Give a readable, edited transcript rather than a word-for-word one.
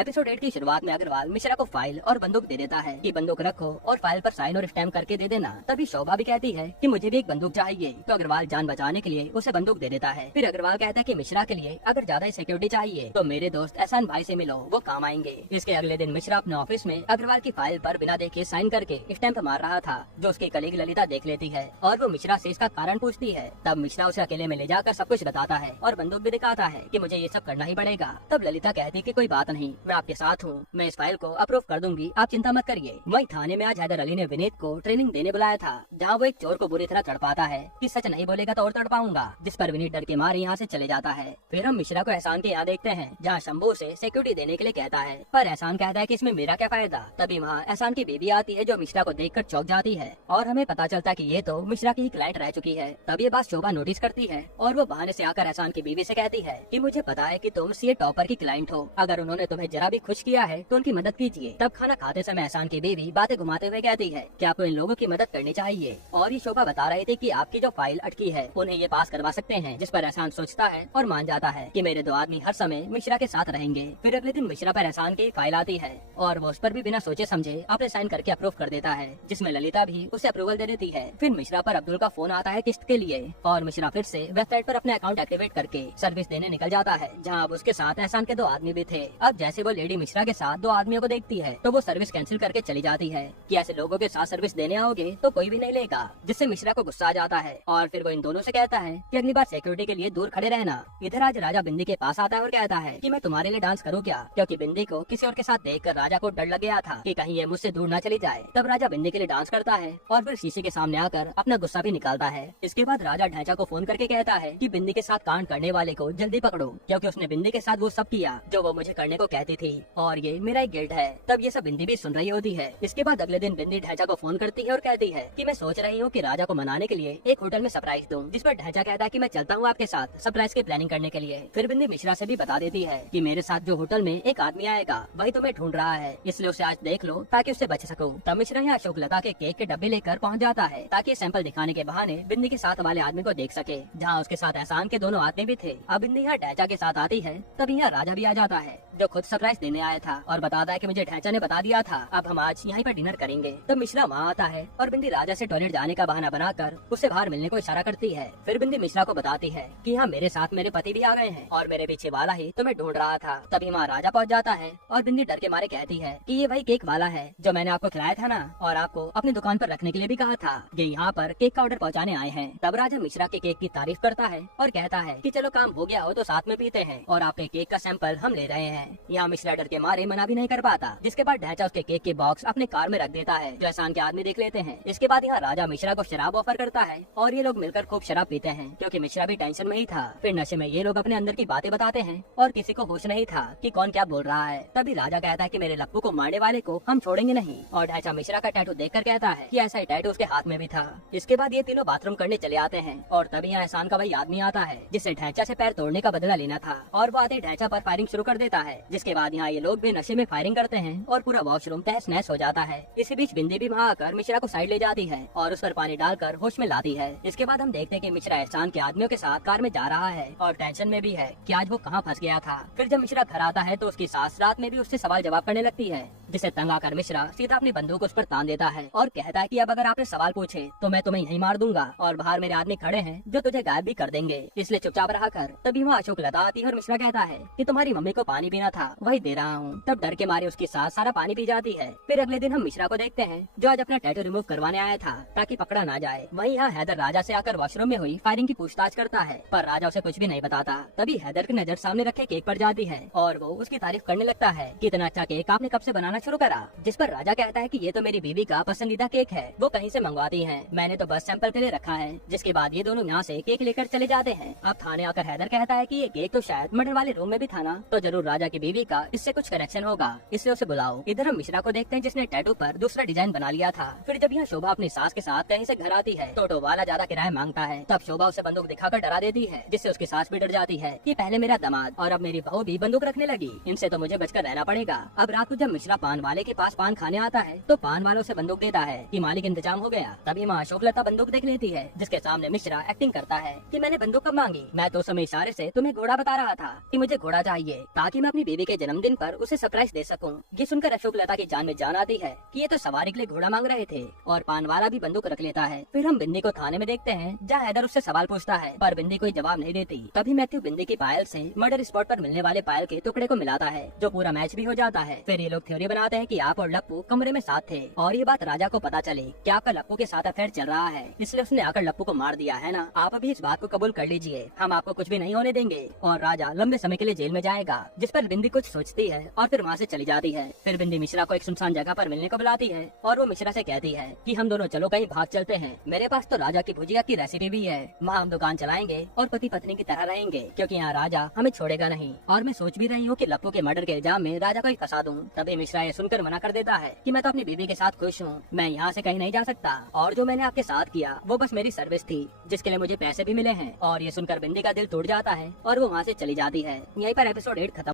Episode 8 की शुरुआत में अग्रवाल मिश्रा को फाइल और बंदूक दे देता है कि बंदूक रखो और फाइल पर साइन और स्टैम्प करके दे देना। तभी शोभा भी कहती है कि मुझे भी एक बंदूक चाहिए, तो अग्रवाल जान बचाने के लिए उसे बंदूक दे देता है। फिर अग्रवाल कहता है कि मिश्रा के लिए अगर ज्यादा सिक्योरिटी चाहिए तो मेरे दोस्त एहसान भाई से मिलो, वो काम आएंगे। इसके अगले दिन मिश्रा अपने ऑफिस में अग्रवाल की फाइल पर बिना देखे साइन करके स्टैम्प मार रहा था, जो उसकी कलीग ललिता देख लेती है और वो मिश्रा से इसका कारण पूछती है। तब मिश्रा उसे अकेले में ले जाकर सब कुछ बताता है और बंदूक भी दिखाता है कि मुझे ये सब करना ही पड़ेगा। तब ललिता कहती कि कोई बात नहीं, मैं आपके साथ हूँ, मैं इस फाइल को अप्रूव कर दूंगी, आप चिंता मत करिए। वहीं थाने में आज हैदर अली ने विनीत को ट्रेनिंग देने बुलाया था, जहाँ वो एक चोर को बुरी तरह तड़पाता है कि सच नहीं बोलेगा तो और तड़पाऊंगा, जिस पर विनीत डर के मारे यहाँ से चले जाता है। फिर हम मिश्रा को एहसान के यहाँ देखते हैं, जहाँ शंभू से सिक्योरिटी देने के लिए कहता है, पर एहसान कहता है कि इसमें मेरा क्या फायदा। तभी वहाँ एहसान की बेबी आती है, जो मिश्रा को देखकर चौंक जाती है और हमें पता चलता है कि ये तो मिश्रा की क्लाइंट रह चुकी है। तब ये बात शोभा नोटिस करती है और वो बहाने से आकर एहसान की बीवी से कहती है कि मुझे पता है कि तुम सीए टॉपर की क्लाइंट हो, अगर उन्होंने तुम्हें जरा भी खुश किया है तो उनकी मदद कीजिए। तब खाना खाते समय एहसान की बीवी बातें घुमाते हुए कहती है कि आपको इन लोगों की मदद करनी चाहिए, और ये शोभा बता रही थी कि आपकी जो फाइल अटकी है उन्हें ये पास करवा सकते हैं, जिस पर एहसान सोचता है और मान जाता है कि मेरे दो आदमी हर समय मिश्रा के साथ रहेंगे। फिर अगले दिन मिश्रा पर एहसान की फाइल आती है और वो उस पर भी बिना सोचे समझे अपने साइन करके अप्रूव कर देता है, जिसमें ललिता भी उसे अप्रूवल दे देती है। फिर मिश्रा पर अब्दुल का फोन आता है किस्त के लिए और मिश्रा फिर से वेबसाइट पर अपने अकाउंट एक्टिवेट करके सर्विस देने निकल जाता है, जहाँ अब उसके साथ एहसान के दो आदमी भी थे। अब जैसे वो लेडी मिश्रा के साथ दो आदमियों को देखती है तो वो सर्विस कैंसिल करके चली जाती है कि ऐसे लोगों के साथ सर्विस देने आओगे तो कोई भी नहीं लेगा, जिससे मिश्रा को गुस्सा आ जाता है और फिर वो इन दोनों से कहता है कि अगली बार सिक्योरिटी के लिए दूर खड़े रहना। इधर आज राजा बिंदी के पास आता है और कहता है कि मैं तुम्हारे लिए डांस करूँ क्या, क्योंकि बिंदी को किसी और के साथ देखकर राजा को डर लग गया था कि कहीं ये मुझसे दूर न चली जाए। तब राजा बिंदी के लिए डांस करता है और फिर शीशे के सामने आकर अपना गुस्सा भी निकालता है। इसके बाद राजा ढांचा को फोन करके कहता है कि बिंदी के साथ कांड करने वाले को जल्दी पकड़ो, क्योंकि उसने बिंदी के साथ वो सब किया जो वो मुझे करने को कहती थी और ये मेरा एक गिल्ट है। तब ये सब बिंदी भी सुन रही होती है। इसके बाद अगले दिन बिंदी ढांचा को फोन करती है और कहती है कि मैं सोच रही हूँ कि राजा को मनाने के लिए एक होटल में सरप्राइज दूं, जिस पर ढांचा कहता है कि मैं चलता हूँ आपके साथ सरप्राइज की प्लानिंग करने के लिए। फिर बिंदी मिश्रा से भी बता देती है कि मेरे साथ जो होटल में एक आदमी आएगा वही तुम्हें ढूंढ रहा है, इसलिए उसे आज देख लो ताकि उससे बच सकूं। तब मिश्रा यहाँ अशोक लता के केक के डब्बे लेकर पहुँच जाता है ताकि सैंपल दिखाने के बहाने बिंदी के साथ वाले आदमी को देख सके, जहाँ उसके साथ एहसान के दोनों आदमी भी थे। अब बिंदी यहाँ ढांचा के साथ आती है, तब यहाँ राजा भी आ जाता है जो खुद सरप्राइज देने आया था और बताता है कि मुझे ढांचा ने बता दिया था, अब हम आज यहीं पर डिनर करेंगे। तब मिश्रा वहाँ आता है और बिंदी राजा से टॉयलेट जाने का बहाना बनाकर उससे बाहर मिलने को इशारा करती है। फिर बिंदी मिश्रा को बताती है कि यहाँ मेरे साथ मेरे पति भी आ गए हैं और मेरे पीछे वाला ही तुम्हें ढूंढ रहा था। तभी वहाँ राजा पहुँच जाता है और बिंदी डर के मारे कहती है कि ये वही केक वाला है जो मैंने आपको खिलाया था ना, और आपको अपनी दुकान पर रखने के लिए भी कहा था, ये यहाँ पर केक का ऑर्डर पहुँचाने आए हैं। तब राजा मिश्रा के केक की तारीफ करता है और कहता है कि चलो काम हो गया हो तो साथ में पीते हैं, और आपके केक का सैंपल हम ले रहे हैं। यहाँ मिश्रा डर के मारे मना भी नहीं कर पाता, जिसके बाद ढांचा उसके केक के बॉक्स अपने कार में रख देता है, जो एहसान के आदमी देख लेते हैं। इसके बाद यहाँ राजा मिश्रा को शराब ऑफर करता है और ये लोग मिलकर खूब शराब पीते हैं, क्योंकि मिश्रा भी टेंशन में ही था। फिर नशे में ये लोग अपने अंदर की बातें बताते हैं और किसी को होश नहीं था कि कौन क्या बोल रहा है। तभी राजा कहता है कि मेरे लप्पू को मारने वाले को हम छोड़ेंगे नहीं, और ढांचा मिश्रा का टैटू देखकर कहता है कि ऐसा ही टैटू उसके हाथ में भी था। इसके बाद ये तीनों बाथरूम करने चले आते हैं और तभी यहाँ एहसान का वही आदमी आता है जिससे ढांचा से पैर तोड़ने का बदला लेना था, और वो आते ही ढांचा पर फायरिंग शुरू कर देता है। जिसके बाद यहाँ ये लोग भी नशे में फायरिंग करते हैं और पूरा वॉशरूम तहस नहस हो जाता है। इसी बीच बिंदी भी वहाँ आकर मिश्रा को साइड ले जाती है और उस पर पानी डालकर होश में लाती है। इसके बाद हम देखते हैं कि मिश्रा एहसान के आदमियों के साथ कार में जा रहा है और टेंशन में भी है कि आज वो कहाँ फंस गया था। फिर जब मिश्रा घर आता है तो उसकी सास रात में भी उससे सवाल जवाब करने लगती है, जिसे तंग आकर मिश्रा सीधा अपनी बंदूक उस पर तान देता है और कहता है कि अब अगर आपने सवाल पूछे तो मैं तुम्हें यहीं मार दूंगा, और बाहर मेरे आदमी खड़े हैं जो तुझे गायब भी कर देंगे, इसलिए चुपचाप रहा कर। तभी वहाँ अशोक लता आती है और मिश्रा कहता है कि तुम्हारी मम्मी को पानी पीना था, वही दे रहा हूँ। तब डर के मारे उसकी सास सारा पानी पी जाती है। फिर अगले दिन हम मिश्रा को देखते हैं जो आज अपना टैटू रिमूव करवाने आया था ताकि पकड़ा ना जाए। वहीं यहाँ हैदर राजा से आकर वॉशरूम में हुई फायरिंग की पूछताछ करता है, पर राजा उसे कुछ भी नहीं बताता। तभी हैदर की नजर सामने रखे केक पर जाती है और वो उसकी तारीफ करने लगता है कि इतना अच्छा केक आपने कब से बनाना शुरू करा, जिस पर राजा कहता है कि ये तो मेरी बीवी का पसंदीदा केक है, वो कहीं से मंगवाती है, मैंने तो बस सैंपल के लिए रखा है। जिसके बाद ये दोनों यहाँ से केक लेकर चले जाते हैं। अब थाने आकर हैदर कहता है कि ये केक तो शायद मर्डर वाले रूम में भी था ना, तो जरूर राजा की बीवी का इससे कुछ कनेक्शन होगा, इसलिए उसे बुलाओ। इधर हम मिश्रा को देखते हैं जिसने टैटू पर दूसरा डिजाइन बना लिया था। फिर जब यहाँ शोभा अपनी सास के साथ कहीं से घर आती है तो ऑटो वाला ज्यादा किराया मांगता है। तब शोभा उसे बंदूक दिखाकर डरा देती है, जिससे उसकी सास भी डर जाती है कि पहले मेरा दामाद और अब मेरी बहू भी बंदूक रखने लगी, इनसे तो मुझे बचकर रहना पड़ेगा। अब रात को जब मिश्रा पान वाले के पास पान खाने आता है तो पान वालों से बंदूक देता है कि मालिक इंतजाम हो गया। तभी वहाँ अशोक लता बंदूक देख लेती है, जिसके सामने मिश्रा एक्टिंग करता है कि मैंने बंदूक कब मांगी, मैं तो समय इशारे से तुम्हें घोड़ा बता रहा था कि मुझे घोड़ा चाहिए ताकि मैं अपनी बीवी के जन्मदिन पर उसे सरप्राइज दे सकूं। ये सुनकर अशोक लता की जान में जान आती है कि ये तो सवारी के लिए घोड़ा मांग रहे थे और पान वाला भी बंदूक रख लेता है। फिर हम बिंदी को थाने में देखते हैं जहाँ हैदर उससे सवाल पूछता है पर बिंदी कोई जवाब नहीं देती। तभी मैथ्यू बिंदी की पायल से मर्डर स्पॉट पर मिलने वाले पायल के टुकड़े को मिलाता है जो पूरा मैच भी हो जाता है। फिर ये लोग थ्योरी बनाते हैं कि आप और लप्पू कमरे में साथ थे और ये बात राजा को पता चले कि आपका लप्पू के साथ अफेयर चल रहा है, इसलिए उसने आकर लप्पू को मार दिया है ना। आप अभी इस बात को कबूल कर लीजिए, हम आपको कुछ भी नहीं होने देंगे। और राजा लंबे समय के लिए जेल में जाएगा, जिस पर बिंदी कुछ सोचती है और फिर वहाँ से चली जाती है। फिर बिंदी मिश्रा को एक सुनसान जगह पर मिलने को बुलाती है और वो मिश्रा से कहती है कि हम दोनों चलो कहीं भाग चलते हैं, मेरे पास तो राजा की भुजिया की रेसिपी भी है, वहाँ हम दुकान चलाएंगे और पति पत्नी की तरह रहेंगे क्योंकि यहाँ राजा हमें छोड़ेगा नहीं। और मैं सोच भी रही हूँ कि लप्पू के मर्डर के इल्जाम में राजा को ही फंसा दूं। तभी मिश्रा ये सुनकर मना कर देता है कि मैं तो अपनी बीवी के साथ खुश हूँ, मैं यहाँ से कहीं नहीं जा सकता और जो मैंने आपके साथ किया वो बस मेरी सर्विस थी जिसके लिए मुझे पैसे भी मिले हैं। और ये सुनकर बिंदी का दिल टूट जाता है और वो वहाँ से चली जाती है। यहीं पर एपिसोड 8 खत्म।